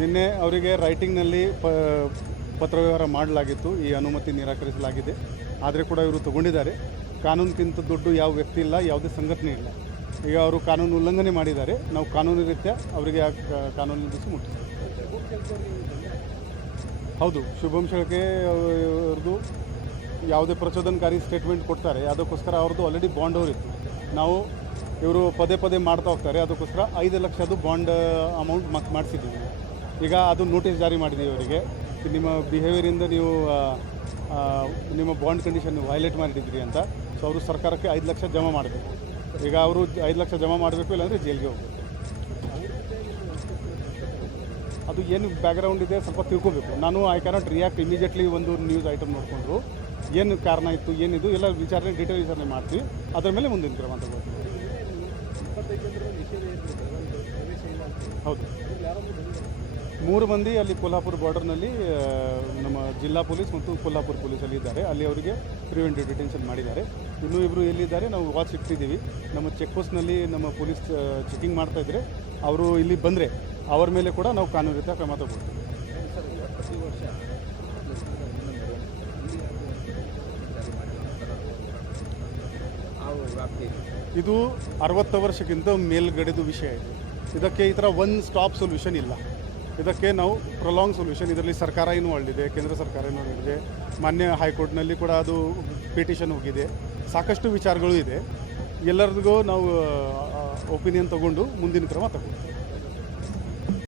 ನಿನ್ನೆ ಅವರಿಗೆ ರೈಟಿಂಗ್ನಲ್ಲಿ ಪತ್ರವ್ಯವಹಾರ ಮಾಡಲಾಗಿತ್ತು. ಈ ಅನುಮತಿ ನಿರಾಕರಿಸಲಾಗಿದೆ. ಆದರೆ ಕೂಡ ಇವರು ತಗೊಂಡಿದ್ದಾರೆ. ಕಾನೂನಿಗಿಂತ ದೊಡ್ಡ ಯಾವ ವ್ಯಕ್ತಿ ಇಲ್ಲ, ಯಾವುದೇ ಸಂಘಟನೆ ಇಲ್ಲ. ಈಗ ಅವರು ಕಾನೂನು ಉಲ್ಲಂಘನೆ ಮಾಡಿದ್ದಾರೆ. ನಾವು ಕಾನೂನು ರೀತ್ಯ ಅವರಿಗೆ ಕಾನೂನಿನ ದಿವಸ ಮುಟ್ಟಿಸ್ತೀವಿ. ಹೌದು, ಶುಭಂ ಶೆಳ್ಕೆ ಅವ್ರದ್ದು ಯಾವುದೇ ಪ್ರಚೋದನಕಾರಿ ಸ್ಟೇಟ್ಮೆಂಟ್ ಕೊಡ್ತಾರೆ, ಅದಕ್ಕೋಸ್ಕರ ಅವ್ರದ್ದು ಆಲ್ರೆಡಿ ಬಾಂಡ್ ಅವರಿತ್ತು. ನಾವು ಇವರು ಪದೇ ಪದೇ ಮಾಡ್ತಾ ಹೋಗ್ತಾರೆ, ಅದಕ್ಕೋಸ್ಕರ 5 ಲಕ್ಷದ್ದು ಬಾಂಡ್ ಅಮೌಂಟ್ ಮಾಡಿಸಿದ್ದೀವಿ. ಈಗ ಅದು ನೋಟಿಸ್ ಜಾರಿ ಮಾಡಿದ್ದೀವಿ ಅವರಿಗೆ. ನಿಮ್ಮ ಬಿಹೇವಿಯರಿಂದ ನೀವು ನಿಮ್ಮ ಬಾಂಡ್ ಕಂಡೀಷನ್ ವೈಲೇಟ್ ಮಾಡಿದ್ರಿ ಅಂತ. ಸೊ ಅವರು ಸರ್ಕಾರಕ್ಕೆ 5 ಲಕ್ಷ ಜಮಾ ಮಾಡಬೇಕು. ಈಗ ಅವರು 5 ಲಕ್ಷ ಜಮಾ ಮಾಡಬೇಕು, ಇಲ್ಲಾಂದರೆ ಜೈಲಿಗೆ ಹೋಗಬೇಕು. ಅದು ಏನು ಬ್ಯಾಕ್ಗ್ರೌಂಡ್ ಇದೆ ಸ್ವಲ್ಪ ತಿಳ್ಕೊಬೇಕು. ನಾನು ಐ ಕ್ಯಾನಾಟ್ ರಿಯಾಕ್ಟ್ ಇಮಿಡಿಯೇಟ್ಲಿ. ಒಂದು ನ್ಯೂಸ್ ಐಟಮ್ ನೋಡಿಕೊಂಡ್ರು ಏನು ಕಾರಣ ಇತ್ತು, ಏನಿದು ಎಲ್ಲ ವಿಚಾರಣೆ ಡೀಟೇಲ್ ವಿಚಾರಣೆ ಮಾಡ್ತೀವಿ. ಅದರ ಮೇಲೆ ಮುಂದಿನ ಕ್ರಮ ತಗೋತೀವಿ. ಹೌದು, 3 ಮಂದಿ ಅಲ್ಲಿ ಕೊಲ್ಹಾಪುರ ಬಾರ್ಡರ್ನಲ್ಲಿ ನಮ್ಮ ಜಿಲ್ಲಾ ಪೊಲೀಸ್ ಮತ್ತು ಕೊಲ್ಹಾಪುರ ಪೊಲೀಸಲ್ಲಿ ಇದ್ದಾರೆ. ಅಲ್ಲಿ ಅವರಿಗೆ ಪ್ರಿವೆಂಟಿವ್ ಡಿಟೆನ್ಷನ್ ಮಾಡಿದ್ದಾರೆ. ಇನ್ನೂ ಇಬ್ಬರು ಎಲ್ಲಿದ್ದಾರೆ ನಾವು ವಾಚ್ ಇಟ್ಟಿದ್ದೀವಿ. ನಮ್ಮ ಚೆಕ್ ಪೋಸ್ಟ್ನಲ್ಲಿ ನಮ್ಮ ಪೊಲೀಸ್ ಚೆಕಿಂಗ್ ಮಾಡ್ತಾಯಿದ್ರೆ ಅವರು ಇಲ್ಲಿ ಬಂದರೆ ಅವ್ರ ಮೇಲೆ ಕೂಡ ನಾವು ಕಾನೂನು ರೀತಿಯ ಕ್ರಮ ತಗೊಳ್ತೀವಿ. ಇದು 60 ವರ್ಷಕ್ಕಿಂತ ಮೇಲ್ಗಡೆದು ವಿಷಯ ಇದೆ. ಇದಕ್ಕೆ ಈ ಥರ ಒನ್ ಸ್ಟಾಪ್ ಸೊಲ್ಯೂಷನ್ ಇಲ್ಲ. ಇದಕ್ಕೆ ನಾವು ಪ್ರೊಲಾಂಗ್ ಸೊಲ್ಯೂಷನ್, ಇದರಲ್ಲಿ ಸರ್ಕಾರ ಇನ್ವಾಲ್ವ್ ಇದೆ, ಕೇಂದ್ರ ಸರ್ಕಾರ ಇನ್ವಾಲ್ವ್ ಇದೆ. ಮಾನ್ಯ ಹೈಕೋರ್ಟ್ನಲ್ಲಿ ಕೂಡ ಅದು ಪಿಟಿಷನ್ ಹೋಗಿದೆ. ಸಾಕಷ್ಟು ವಿಚಾರಗಳು ಇದೆ. ಎಲ್ಲರಿಗೂ ನಾವು ಒಪಿನಿಯನ್ ತಗೊಂಡು ಮುಂದಿನ ಕ್ರಮ ತಗೊಳ್ತೀವಿ.